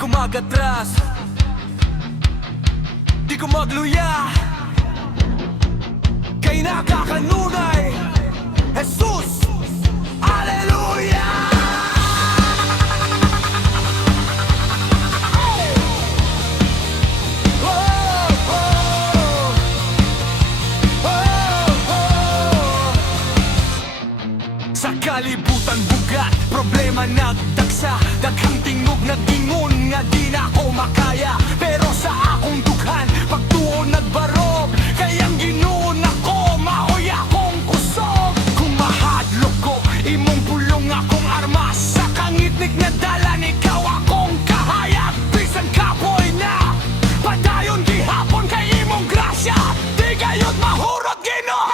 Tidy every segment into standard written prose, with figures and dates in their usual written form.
ko magatras, di ko magluya. Kay nakakanunay Jesus, Hallelujah. Sa kalibutan bugat, problema nagdagsa, daghang tingog nagdingon nga di na ako makaya. Pero sa akong dughan, pagtuo nagbarog, kayang ginuon ako, maoy akong kusog. Kung mahadlok ko, imong pulong akong armas, sa kangitnik na dalan, ikaw akong kahayag. Bisan kapoy na, padayon gihapon kay imong grasya, di gayud mahurot Ginoo.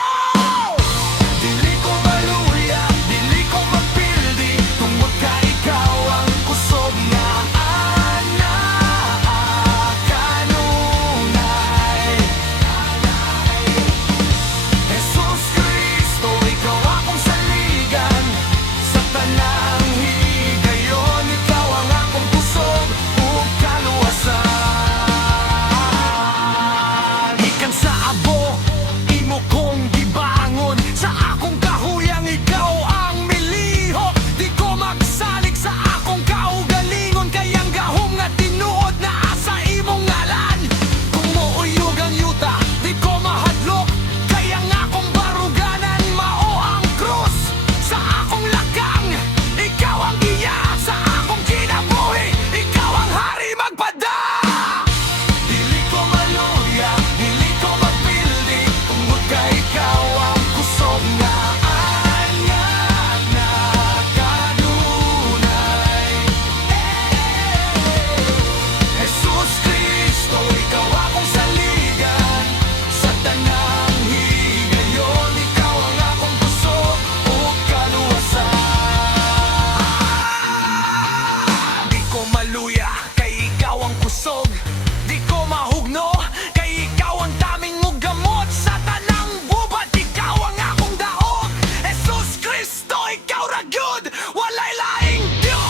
Di ko mahugno, kay ikaw ang daming ug gamot sa tanang bubat. Ikaw ang akong daog, Jesus Cristo, ikaw ra gyud, walay laing Dios.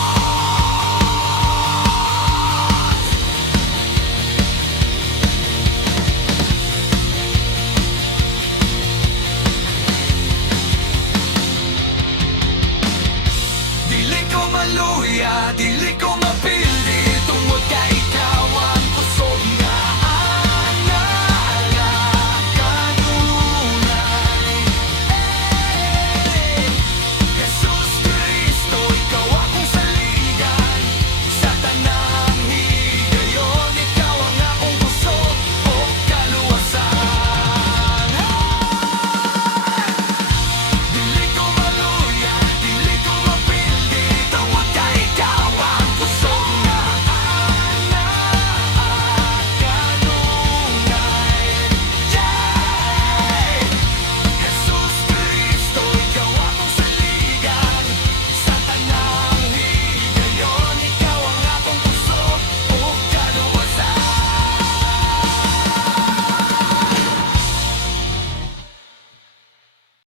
Dili ko maluya, dili ko